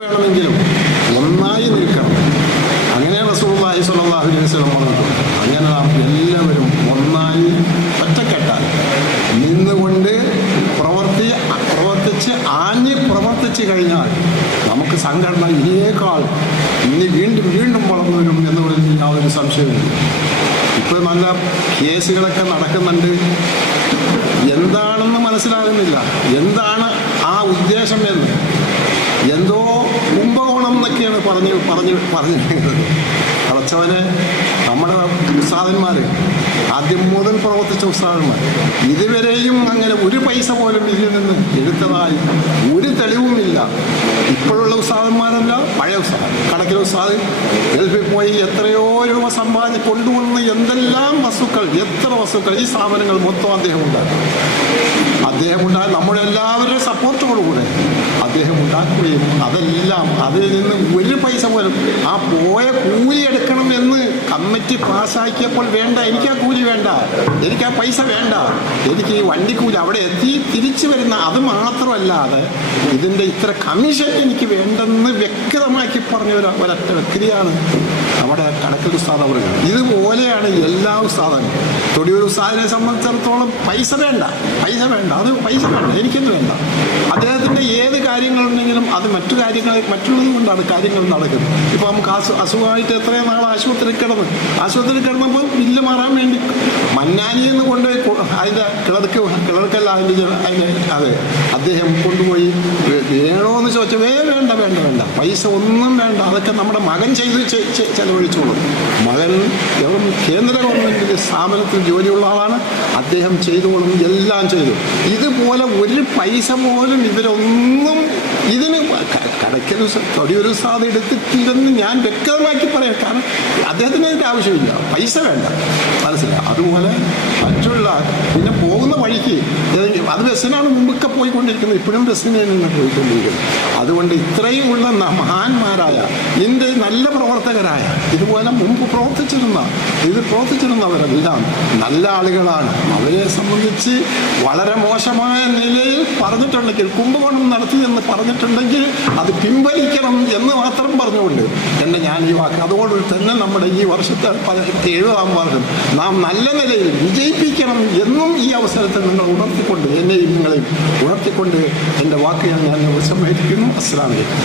വേണമെങ്കിലും ഒന്നായി നിൽക്കണം. അങ്ങനെ റസൂലുള്ളാഹി സ്വല്ലല്ലാഹു അലൈഹി വസല്ലം പറഞ്ഞിട്ടുണ്ട്. അങ്ങനെ നാം എല്ലാവരും ഒന്നായി ഒറ്റക്കെട്ടായി നിന്നുകൊണ്ട് പ്രവർത്തിച്ച് കഴിഞ്ഞാൽ നമുക്ക് സംഘടന ഇതിനേക്കാൾ വീണ്ടും വളർന്നു വരും എന്നുള്ളതിൽ യാതൊരു സംശയമില്ല. ഇപ്പോൾ നല്ല കേസുകളൊക്കെ നടക്കുന്നുണ്ട്. എന്താണെന്ന് മനസ്സിലാകുന്നില്ല. എന്താണ് ആ ഉദ്ദേശം എന്ന് എന്തോ കുംഭകോണം എന്നൊക്കെയാണ് പറഞ്ഞിരിക്കുന്നത്. അടച്ചവനെ നമ്മുടെ ഉസ്താദന്മാർ ആദ്യം മുതൽ പ്രവർത്തിച്ച ഉസ്താദന്മാർ ഇതുവരെയും അങ്ങനെ ഒരു പൈസ പോലും ഇതിൽ നിന്ന് എടുത്തതായി ഒരു തെളിവുമില്ല. ഇപ്പോഴുള്ള ഉസ്താദന്മാരല്ല, പഴയ ഉസ്താദ്, കണക്കിലെ ഉസ്താദ് ഗൾഫിൽ പോയി എത്രയോ രൂപ സമ്പാദിച്ച് കൊണ്ടുവന്ന് എന്തെല്ലാം എത്ര വസ്തുക്കൾ ഈ സ്ഥാപനങ്ങൾ മൊത്തം അദ്ദേഹം ഉണ്ടാക്കി നമ്മുടെ എല്ലാവരുടെ സപ്പോർട്ടോടുകൂടെ അദ്ദേഹം ഉണ്ടാക്കുകയും അതെല്ലാം അതിൽ നിന്ന് ഒരു പൈസ പോലും ആ പോയ കൂലി എടുക്കണം എന്ന് കമ്മിറ്റി പാസ്സാക്കിയപ്പോൾ വേണ്ട, എനിക്ക് ആ കൂലി വേണ്ട, എനിക്ക് ആ പൈസ വേണ്ട, എനിക്ക് ഈ വണ്ടിക്കൂലി അവിടെ എത്തി തിരിച്ചു വരുന്ന അത് മാത്രമല്ലാതെ ഇതിൻ്റെ ഇത്ര കമ്മീഷൻ എനിക്ക് വേണ്ടെന്ന് വ്യക്തമാക്കി പറഞ്ഞ ഒരൊറ്റ വ്യക്തിയാണ് നമ്മുടെ കണക്കിൽ ഉസ്താദ് അവർ. ഇതുപോലെയാണ് എല്ലാ ഉസ്താദും. തൊടിയൂർ ഉസ്താദിനെ സംബന്ധിച്ചിടത്തോളം പൈസ വേണ്ട, എനിക്കൊന്നും വേണ്ട. അദ്ദേഹത്തിൻ്റെ ഏത് കാര്യങ്ങളുണ്ടെങ്കിലും അത് മറ്റുള്ളത് കൊണ്ടാണ് കാര്യങ്ങൾ നടക്കുന്നത്. ഇപ്പോൾ നമുക്ക് അസുഖമായിട്ട് എത്രയും നാൾ ആശുപത്രി കിടന്നപ്പോൾ ബില്ല് മാറാൻ വേണ്ടി മന്നാനി എന്ന് കൊണ്ട് അതിൻ്റെ കിളർക്കല്ല അതെ അദ്ദേഹം കൊണ്ടുപോയി വേണോന്ന് ചോദിച്ചാൽ വേണ്ട, പൈസ ഒന്നും വേണ്ട, അതൊക്കെ നമ്മുടെ മകൻ ചെലവഴിച്ചോളും. മകൻ കേന്ദ്ര ഗവൺമെൻറ് സ്ഥാപനത്തിൽ ജോലിയുള്ള ആളാണ്, അദ്ദേഹം ചെയ്തോളും, എല്ലാം ചെയ്തു. ഇതുപോലെ ഒരു പൈസ പോലും ഇവരൊന്നും ഇതിന് തൊടിയൊരു സാധ എടുത്തിട്ടില്ലെന്ന് ഞാൻ വ്യക്തമാക്കി പറയാം. കാരണം അദ്ദേഹത്തിന് അതിൻ്റെ ആവശ്യമില്ല, പൈസ വേണ്ട, മനസ്സിലായി. അതുപോലെ മറ്റുള്ള പിന്നെ പോകുന്ന വഴിക്ക് അത് ബസ്സിനാണ് മുമ്പൊക്കെ പോയിക്കൊണ്ടിരിക്കുന്നത്, ഇപ്പോഴും ബസ്സിനെ നിന്ന് പോയിക്കൊണ്ടിരിക്കുന്നത്. അതുകൊണ്ട് ഇത്രയും ഉള്ള മഹാന്മാരായ ഇതിൻ്റെ നല്ല പ്രവർത്തകരായ ഇതുപോലെ മുമ്പ് പ്രവർത്തിച്ചിരുന്നവരെല്ലാം നല്ല ആളുകളാണ്. അവരെ സംബന്ധിച്ച് വളരെ മോശമായ നിലയിൽ പറഞ്ഞിട്ടുണ്ടെങ്കിൽ, കുംഭകോണം നടത്തി എന്ന് പറഞ്ഞിട്ടുണ്ടെങ്കിൽ അത് പിൻവലിക്കണം എന്ന് മാത്രം പറഞ്ഞുകൊണ്ട് ഞാൻ ഈ വാക്ക് അതുകൊണ്ട് തന്നെ നമ്മുടെ ഈ വർഷത്തെ 70-ാം വർഷം നാം നല്ല നിലയിൽ വിജയിപ്പിക്കണം എന്നും ഈ അവസരത്തിൽ നിങ്ങൾ ഉണർത്തിക്കൊണ്ട് എന്നെയും നിങ്ങളെയും ഉണർത്തിക്കൊണ്ട് എൻ്റെ വാക്ക് ഞാൻ വിസമ്മതിക്കുന്നു. അസ്സലാമു അലൈക്കും.